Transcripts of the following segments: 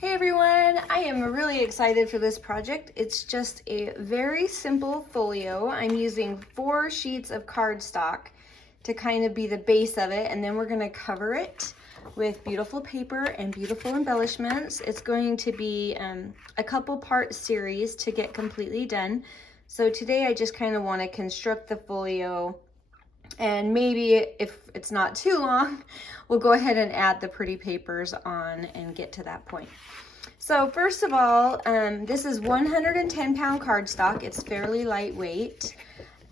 Hey everyone, I am really excited for this project. It's just a very simple folio. I'm using 4 sheets of cardstock to kind of be the base of it, and then we're going to cover it with beautiful paper and beautiful embellishments. It's going to be a couple part series to get completely done. So today I just kind of want to construct the folio, and maybe if it's not too long, we'll go ahead and add the pretty papers on and get to that point. So first of all, this is 110-pound cardstock. It's fairly lightweight.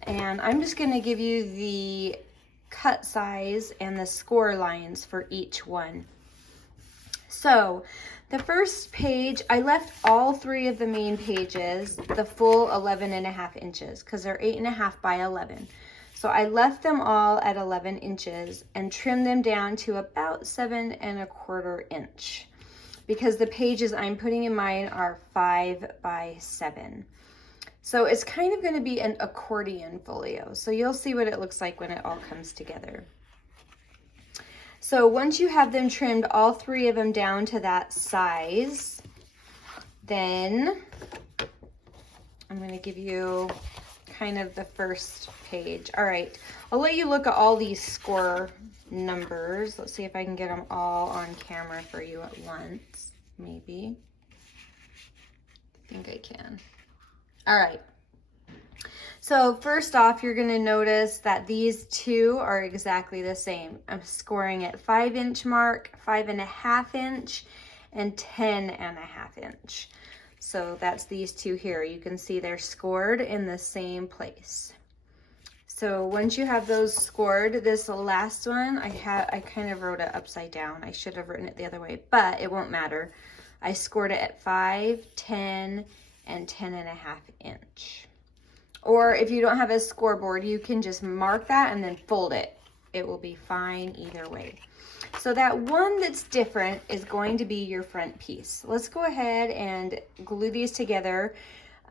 And I'm just going to give you the cut size and the score lines for each one. So the first page, I left all 3 of the main pages the full 11.5 inches because they're 8.5 by 11. So I left them all at 11 inches and trimmed them down to about 7.25 inch because the pages I'm putting in mine are 5 by 7. So it's kind of going to be an accordion folio. So you'll see what it looks like when it all comes together. So once you have them trimmed, all 3 of them down to that size, then I'm going to give you kind of the first page. All right, I'll let you look at all these score numbers. Let's see if I can get them all on camera for you at once. Maybe. I think I can. All right. So first off, you're going to notice that these 2 are exactly the same. I'm scoring at 5-inch mark, 5.5 inch, and 10.5 inch. So that's these 2 here. You can see they're scored in the same place. So once you have those scored, this last one, I kind of wrote it upside down. I should have written it the other way, but it won't matter. I scored it at 5, 10, and 10.5 inch. Or if you don't have a scoreboard, you can just mark that and then fold it. It will be fine either way. So that one that's different is going to be your front piece. Let's go ahead and glue these together.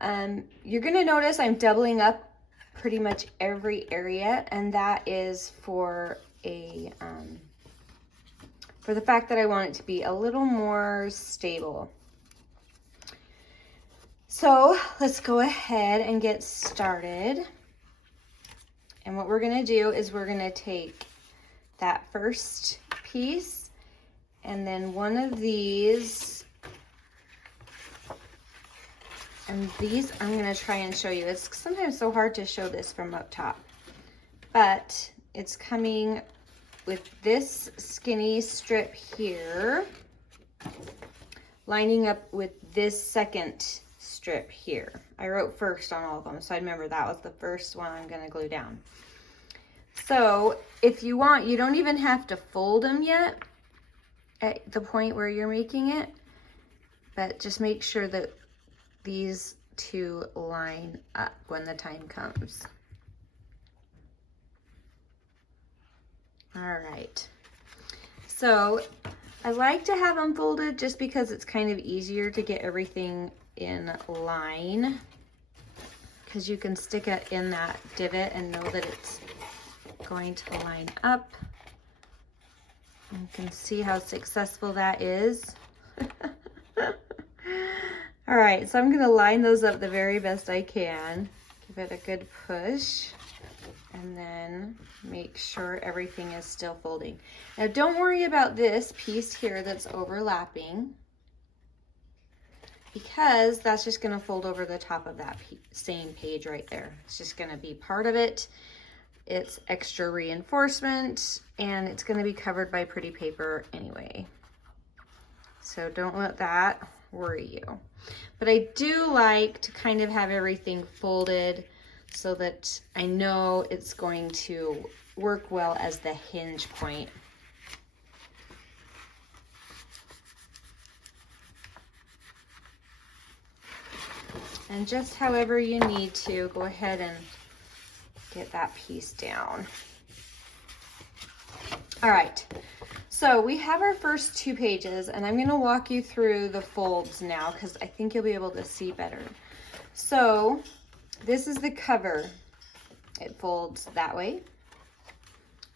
You're going to notice I'm doubling up pretty much every area, and that is for the fact that I want it to be a little more stable. So let's go ahead and get started. And what we're going to do is we're going to take that first piece and then one of these, and these I'm going to try and show you. It's sometimes so hard to show this from up top, but it's coming with this skinny strip here lining up with this second strip here. I wrote first on all of them, so I remember that was the first one I'm going to glue down. So if you want, you don't even have to fold them yet at the point where you're making it, but just make sure that these 2 line up when the time comes. All right. So I like to have them folded just because it's kind of easier to get everything in line, because you can stick it in that divot and know that it's going to line up. You can see how successful that is. All right, so I'm going to line those up the very best I can. Give it a good push, and then make sure everything is still folding. Now don't worry about this piece here that's overlapping, because that's just going to fold over the top of that same page right there. It's just going to be part of it. It's extra reinforcement, and it's going to be covered by pretty paper anyway. So don't let that worry you. But I do like to kind of have everything folded so that I know it's going to work well as the hinge point. And just however you need to, go ahead and get that piece down. All right, so we have our first 2 pages, and I'm going to walk you through the folds now because I think you'll be able to see better. So this is the cover. It folds that way,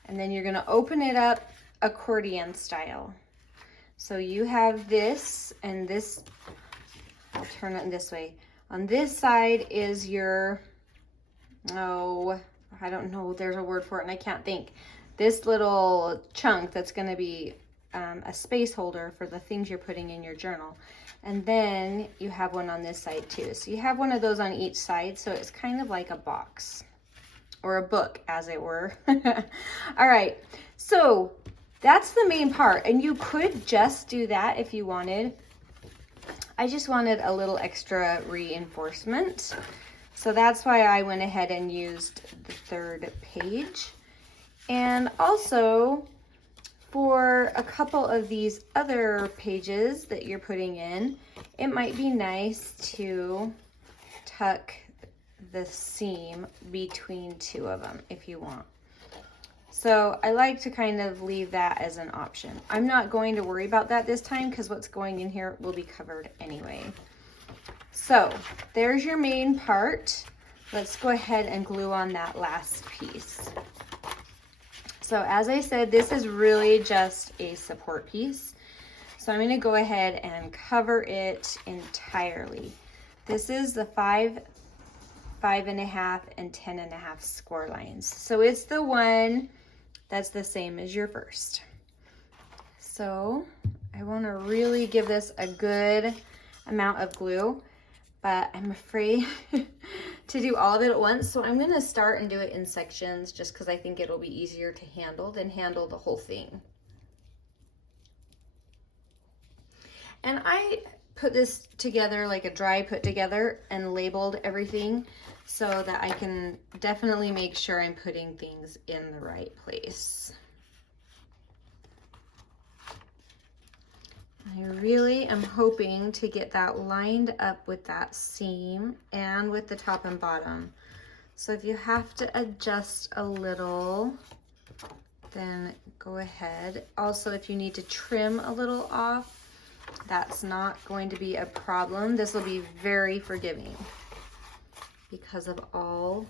and then you're going to open it up accordion style. So you have this, and this, I'll turn it this way. On this side is your, oh, I don't know, there's a word for it and I can't think. This little chunk that's gonna be a space holder for the things you're putting in your journal. And then you have one on this side too. So you have one of those on each side, so it's kind of like a box or a book, as it were. All right, so that's the main part, and you could just do that if you wanted. I just wanted a little extra reinforcement, so that's why I went ahead and used the third page. And also, for a couple of these other pages that you're putting in, it might be nice to tuck the seam between two of them if you want. So I like to kind of leave that as an option. I'm not going to worry about that this time because what's going in here will be covered anyway. So there's your main part. Let's go ahead and glue on that last piece. So as I said, this is really just a support piece. So I'm going to go ahead and cover it entirely. This is the 5, 5.5, and 10.5 score lines. So it's the one that's the same as your first. So I want to really give this a good amount of glue, but I'm afraid to do all of it at once. So I'm going to start and do it in sections just because I think it'll be easier to handle than handle the whole thing. And I put this together like a dry put together and labeled everything so that I can definitely make sure I'm putting things in the right place. I really am hoping to get that lined up with that seam and with the top and bottom. So if you have to adjust a little, then go ahead. Also, if you need to trim a little off, that's not going to be a problem. This will be very forgiving because of all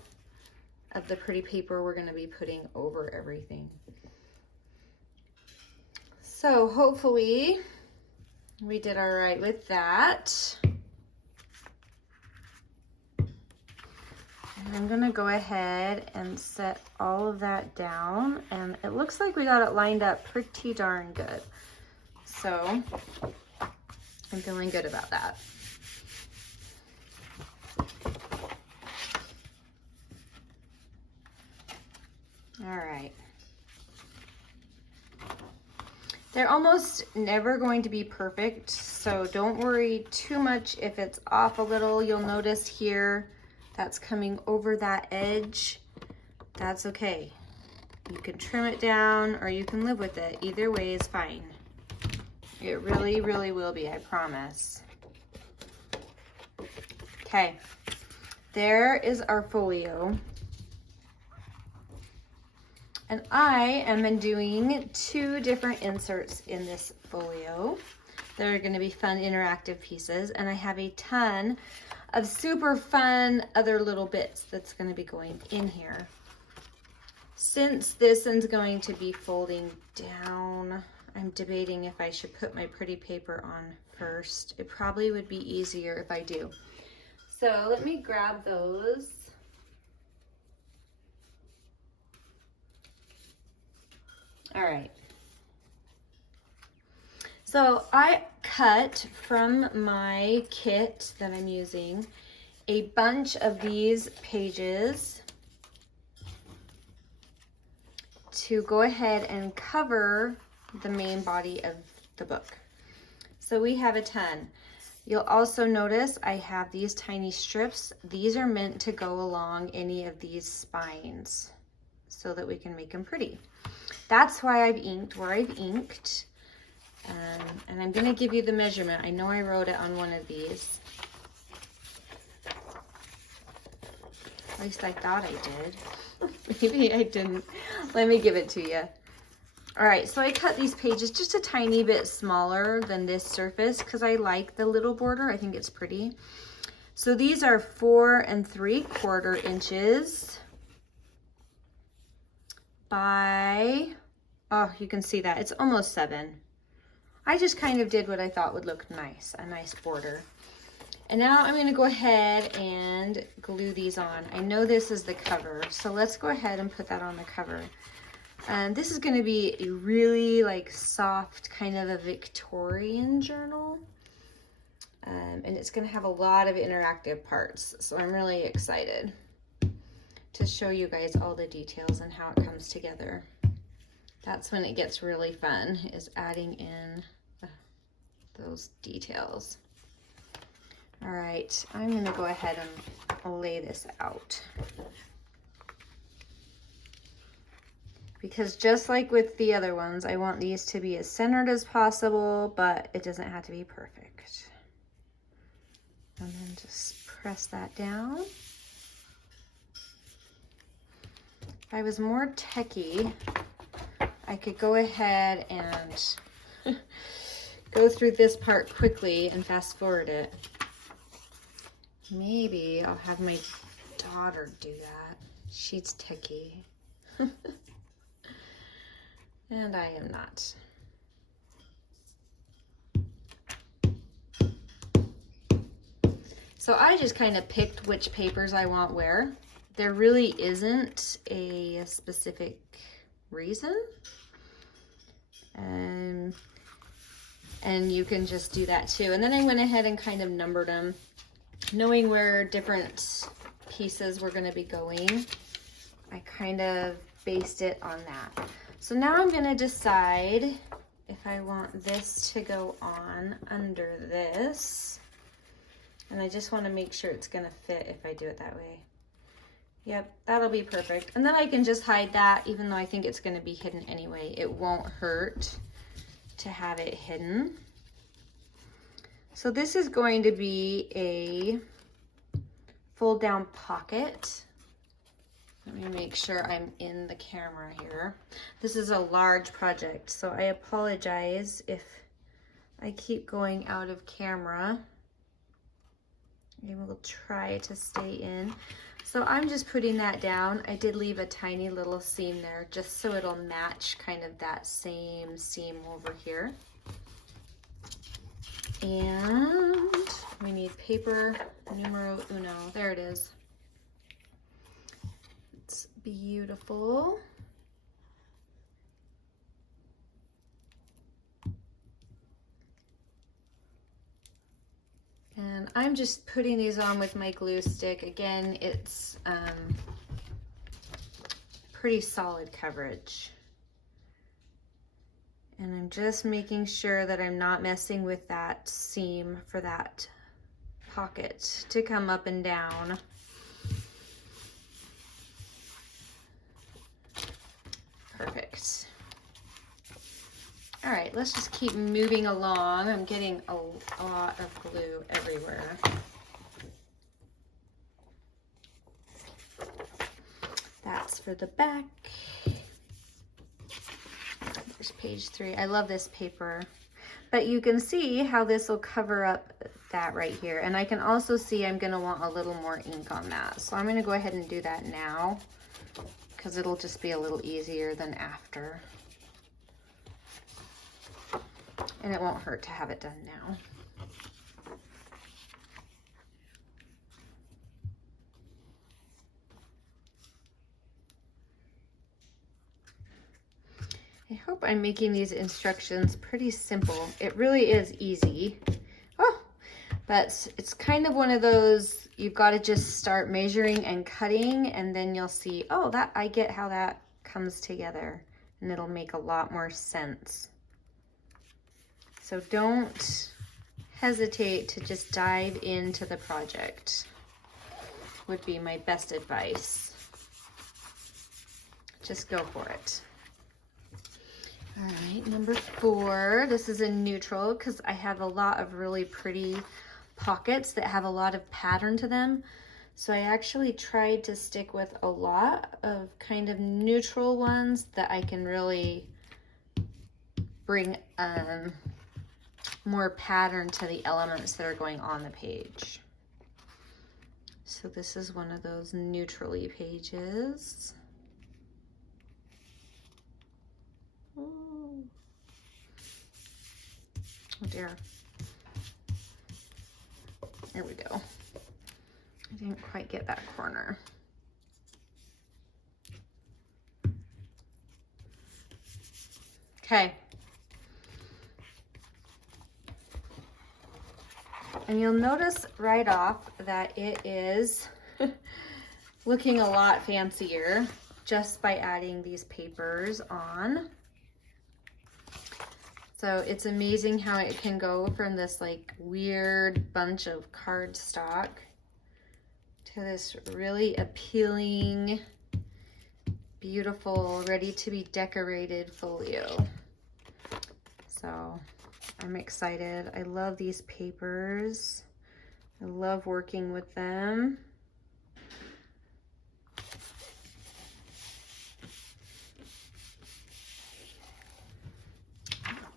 of the pretty paper we're going to be putting over everything. So hopefully we did all right with that. And I'm going to go ahead and set all of that down, and it looks like we got it lined up pretty darn good. So I'm feeling good about that. All right. They're almost never going to be perfect, so don't worry too much if it's off a little. You'll notice here that's coming over that edge. That's okay. You can trim it down or you can live with it. Either way is fine. It really, really will be, I promise. Okay, there is our folio. And I am doing 2 different inserts in this folio. They're going to be fun interactive pieces, and I have a ton of super fun other little bits that's going to be going in here. Since this one's going to be folding down, I'm debating if I should put my pretty paper on first. It probably would be easier if I do. So let me grab those. All right. So I cut from my kit that I'm using a bunch of these pages to go ahead and cover the main body of the book. So we have a ton. You'll also notice I have these tiny strips. These are meant to go along any of these spines so that we can make them pretty. That's why I've inked where I've inked. And I'm gonna give you the measurement. I know I wrote it on one of these. At least I thought I did. Maybe I didn't. Let me give it to you. All right, so I cut these pages just a tiny bit smaller than this surface because I like the little border. I think it's pretty. So these are 4 3/4 inches by, oh, you can see that. It's almost 7. I just kind of did what I thought would look nice, a nice border. And now I'm gonna go ahead and glue these on. I know this is the cover, so let's go ahead and put that on the cover. And this is gonna be a really like soft, kind of a Victorian journal. And it's gonna have a lot of interactive parts, so I'm really excited to show you guys all the details and how it comes together. That's when it gets really fun, is adding in those details. All right, I'm gonna go ahead and lay this out. Because just like with the other ones, I want these to be as centered as possible, but it doesn't have to be perfect. And then just press that down. If I was more techie, I could go ahead and go through this part quickly and fast forward it. Maybe I'll have my daughter do that. She's techie. And I am not. So I just kind of picked which papers I want where. There really isn't a specific reason. And you can just do that too. And then I went ahead and kind of numbered them, knowing where different pieces were going to be going. I kind of based it on that. So now I'm going to decide if I want this to go on under this. And I just want to make sure it's going to fit if I do it that way. Yep, that'll be perfect. And then I can just hide that, even though I think it's going to be hidden anyway. It won't hurt to have it hidden. So this is going to be a fold down pocket. Let me make sure I'm in the camera here. This is a large project, so I apologize if I keep going out of camera. I will try to stay in. So I'm just putting that down. I did leave a tiny little seam there just so it'll match kind of that same seam over here. And we need paper numero uno. There it is. It's beautiful. And I'm just putting these on with my glue stick. Again, it's pretty solid coverage. And I'm just making sure that I'm not messing with that seam for that pocket to come up and down. Perfect. All right, let's just keep moving along. I'm getting a lot of glue everywhere. That's for the back. There's page 3. I love this paper. But you can see how this will cover up that right here. And I can also see I'm gonna want a little more ink on that. So I'm gonna go ahead and do that now because it'll just be a little easier than after. And it won't hurt to have it done now. I hope I'm making these instructions pretty simple. It really is easy. Oh, but it's kind of one of those, you've got to just start measuring and cutting, and then you'll see, oh, that I get how that comes together, and it'll make a lot more sense. So don't hesitate to just dive into the project, would be my best advice. Just go for it. All right, number 4, this is a neutral because I have a lot of really pretty pockets that have a lot of pattern to them. So I actually tried to stick with a lot of kind of neutral ones that I can really bring more pattern to the elements that are going on the page. So this is one of those neutrally pages. Ooh. here. There we go. I didn't quite get that corner. Okay. And you'll notice right off that it is looking a lot fancier just by adding these papers on. So it's amazing how it can go from this like weird bunch of cardstock to this really appealing, beautiful, ready to be decorated folio. So I'm excited. I love these papers. I love working with them.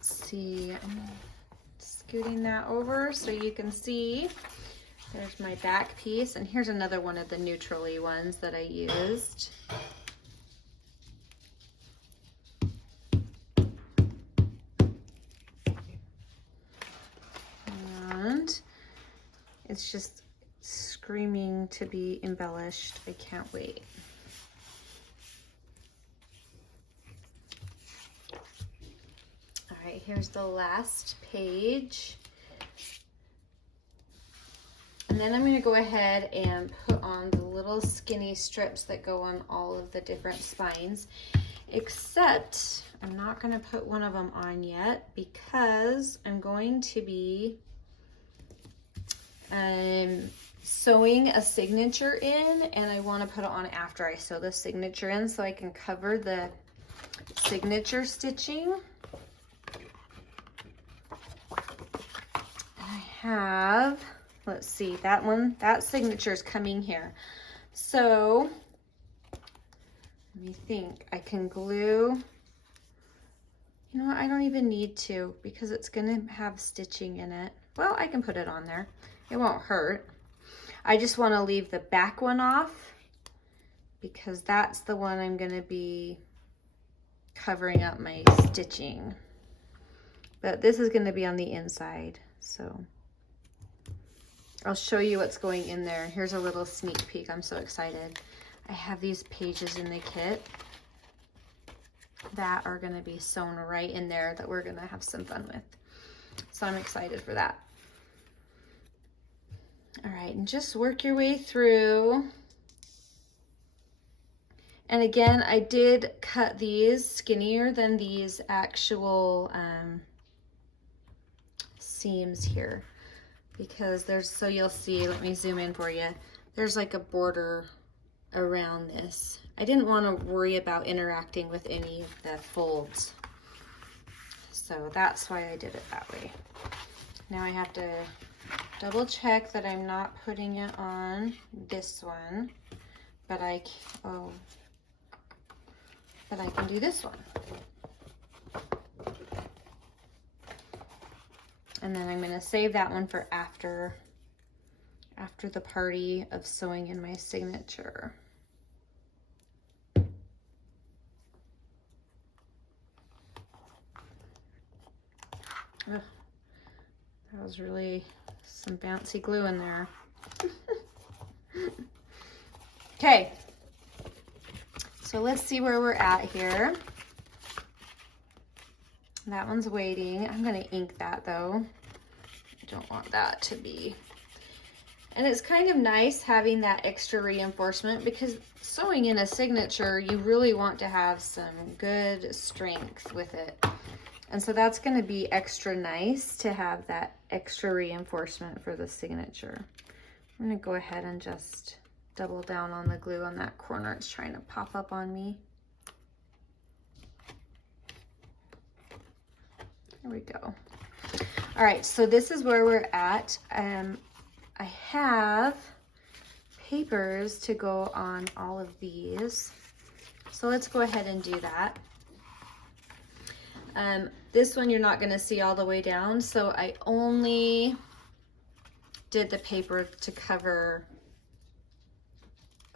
See, I'm scooting that over so you can see. There's my back piece, and here's another one of the neutrally ones that I used. And it's just screaming to be embellished. I can't wait. All right, here's the last page. And then I'm going to go ahead and put on the little skinny strips that go on all of the different spines, except I'm not going to put one of them on yet because I'm going to be sewing a signature in, and I want to put it on after I sew the signature in so I can cover the signature stitching. I have, let's see, that one, that signature is coming here. So let me think. I can glue, you know what, I don't even need to because it's gonna have stitching in it. Well, I can put it on there. It won't hurt. I just want to leave the back one off because that's the one I'm gonna be covering up my stitching. But this is gonna be on the inside, so I'll show you what's going in there. Here's a little sneak peek. I'm so excited. I have these pages in the kit that are gonna be sewn right in there that we're gonna have some fun with. So I'm excited for that. All right, and just work your way through. And again, I did cut these skinnier than these actual seams here because there's, so you'll see, let me zoom in for you. There's like a border around this. I didn't want to worry about interacting with any of the folds. So that's why I did it that way. Now I have to double check that I'm not putting it on this one, but I can do this one. And then I'm going to save that one for after the party of sewing in my signature. Ugh, that was really some fancy glue in there. Okay, so let's see where we're at here. That one's waiting. I'm gonna ink that though. I don't want that to be. And it's kind of nice having that extra reinforcement because sewing in a signature, you really want to have some good strength with it. And so that's going to be extra nice to have that extra reinforcement for the signature. I'm going to go ahead and just double down on the glue on that corner. It's trying to pop up on me. There we go. All right, so this is where we're at. I have papers to go on all of these. So let's go ahead and do that. This one you're not going to see all the way down, so I only did the paper to cover.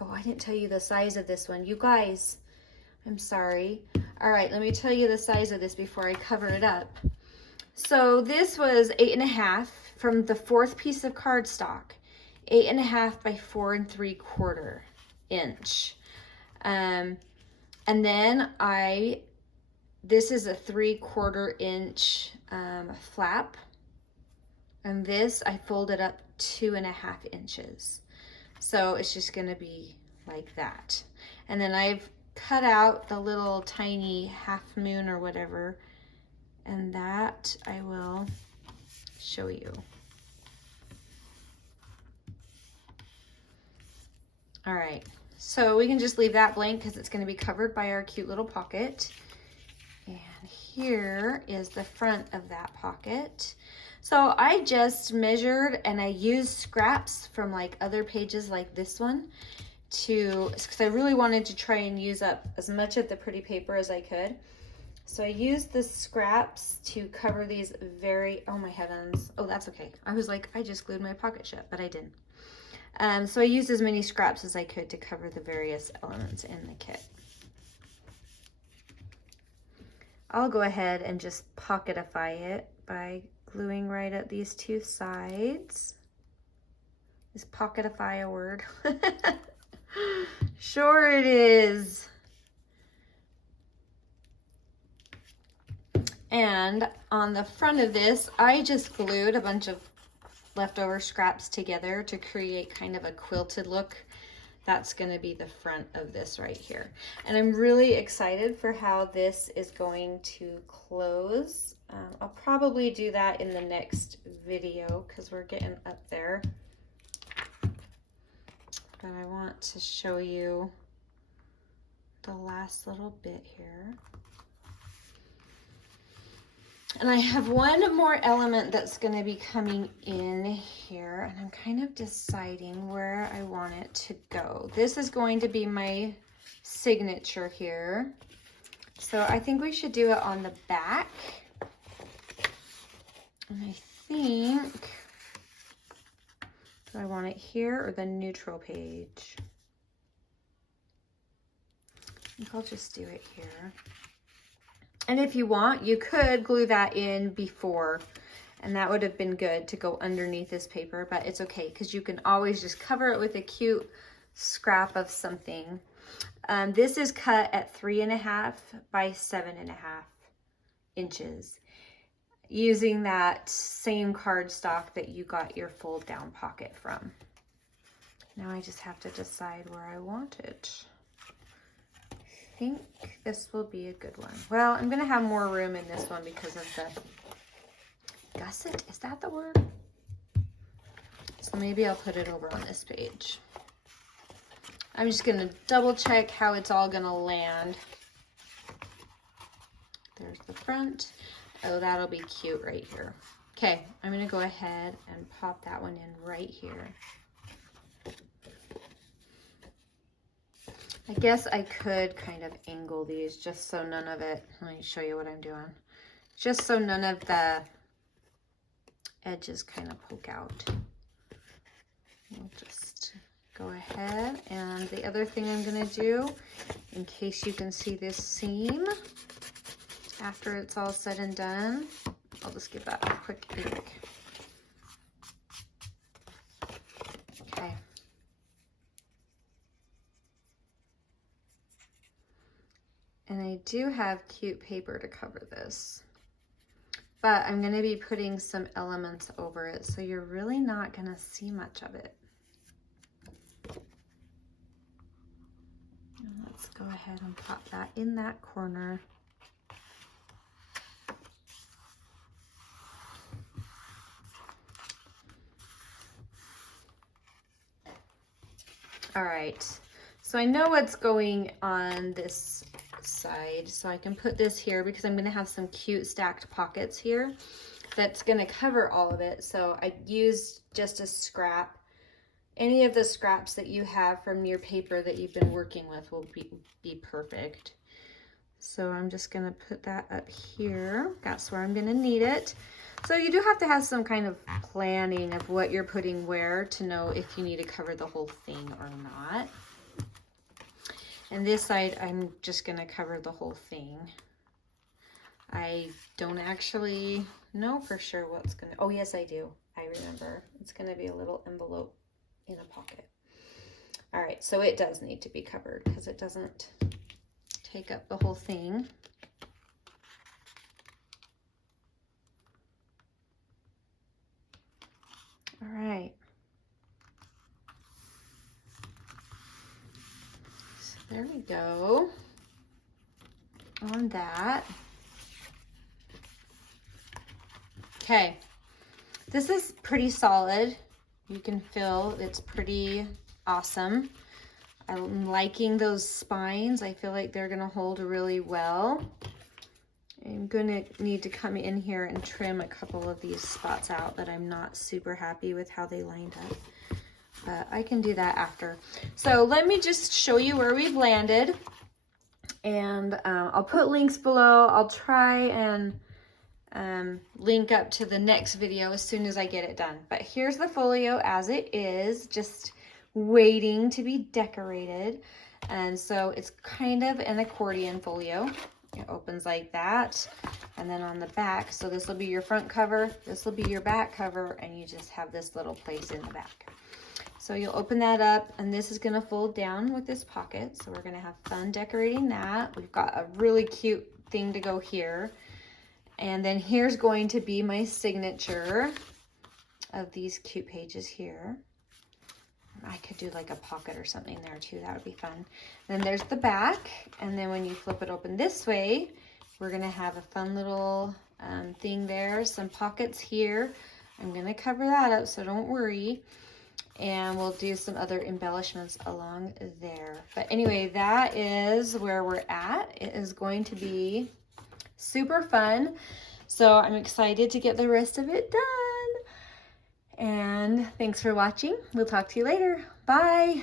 Oh, I didn't tell you the size of this one. You guys, I'm sorry. All right, let me tell you the size of this before I cover it up. So this was 8.5 from the 4th piece of cardstock, 8.5 by 4 3/4 inch. And then this is a 3/4 inch flap. And this I folded up 2.5 inches. So it's just gonna be like that. And then I've cut out the little tiny half moon or whatever, and that I will show you. All right, so we can just leave that blank because it's gonna be covered by our cute little pocket. And here is the front of that pocket. So I just measured and I used scraps from like other pages like this one because I really wanted to try and use up as much of the pretty paper as I could. So I used the scraps to cover these oh my heavens. Oh, that's okay. I was like, I just glued my pocket shut, but I didn't. So I used as many scraps as I could to cover the various elements in the kit. I'll go ahead and just pocketify it by gluing right at these two sides. Is pocketify a word? Sure it is. And on the front of this, I just glued a bunch of leftover scraps together to create kind of a quilted look. That's going to be the front of this right here. And I'm really excited for how this is going to close. I'll probably do that in the next video because we're getting up there. But I want to show you the last little bit here. And I have one more element that's going to be coming in here, and I'm kind of deciding where I want it to go. This is going to be my signature here. So I think we should do it on the back. And I think, do I want it here or the neutral page? I think I'll just do it here. And if you want, you could glue that in before, and that would have been good to go underneath this paper, but it's okay because you can always just cover it with a cute scrap of something. This is cut at 3.5 by 7.5 inches using that same cardstock that you got your fold down pocket from. Now I just have to decide where I want it. I think this will be a good one. Well, I'm going to have more room in this one because of the gusset. Is that the word? So maybe I'll put it over on this page. I'm just going to double check how it's all going to land. There's the front. Oh, that'll be cute right here. Okay, I'm going to go ahead and pop that one in right here. I guess I could kind of angle these just so none of it, let me show you what I'm doing. Just so none of the edges kind of poke out. We'll just go ahead, and the other thing I'm gonna do, in case you can see this seam, after it's all said and done, I'll just give that a quick ink. Okay. And I do have cute paper to cover this, but I'm going to be putting some elements over it, so you're really not going to see much of it. And let's go ahead and pop that in that corner. All right, so I know what's going on this side, so I can put this here because I'm going to have some cute stacked pockets here that's going to cover all of it. So I used just a scrap. Any of the scraps that you have from your paper that you've been working with will be perfect. So I'm just going to put that up here. That's where I'm going to need it. So you do have to have some kind of planning of what you're putting where to know if you need to cover the whole thing or not. And this side, I'm just going to cover the whole thing. I don't actually know for sure what's gonna, oh yes I do. I remember. It's gonna be a little envelope in a pocket. All right, so it does need to be covered because it doesn't take up the whole thing. All right. So there we go on that. Okay, this is pretty solid. You can feel it's pretty awesome. I'm liking those spines. I feel like they're gonna hold really well. I'm gonna need to come in here and trim a couple of these spots out that I'm not super happy with how they lined up. But I can do that after. So let me just show you where we've landed. And I'll put links below. I'll try and link up to the next video as soon as I get it done. But here's the folio as it is, just waiting to be decorated. And so it's kind of an accordion folio. It opens like that, and then on the back, so this will be your front cover, this will be your back cover, and you just have this little place in the back. So you'll open that up, and this is going to fold down with this pocket, so we're going to have fun decorating that. We've got a really cute thing to go here, and then here's going to be my signature of these cute pages here. I could do like a pocket or something there too. That would be fun. Then there's the back. And then when you flip it open this way, we're going to have a fun little thing there. Some pockets here. I'm going to cover that up, so don't worry. And we'll do some other embellishments along there. But anyway, that is where we're at. It is going to be super fun. So I'm excited to get the rest of it done. And thanks for watching. We'll talk to you later. Bye.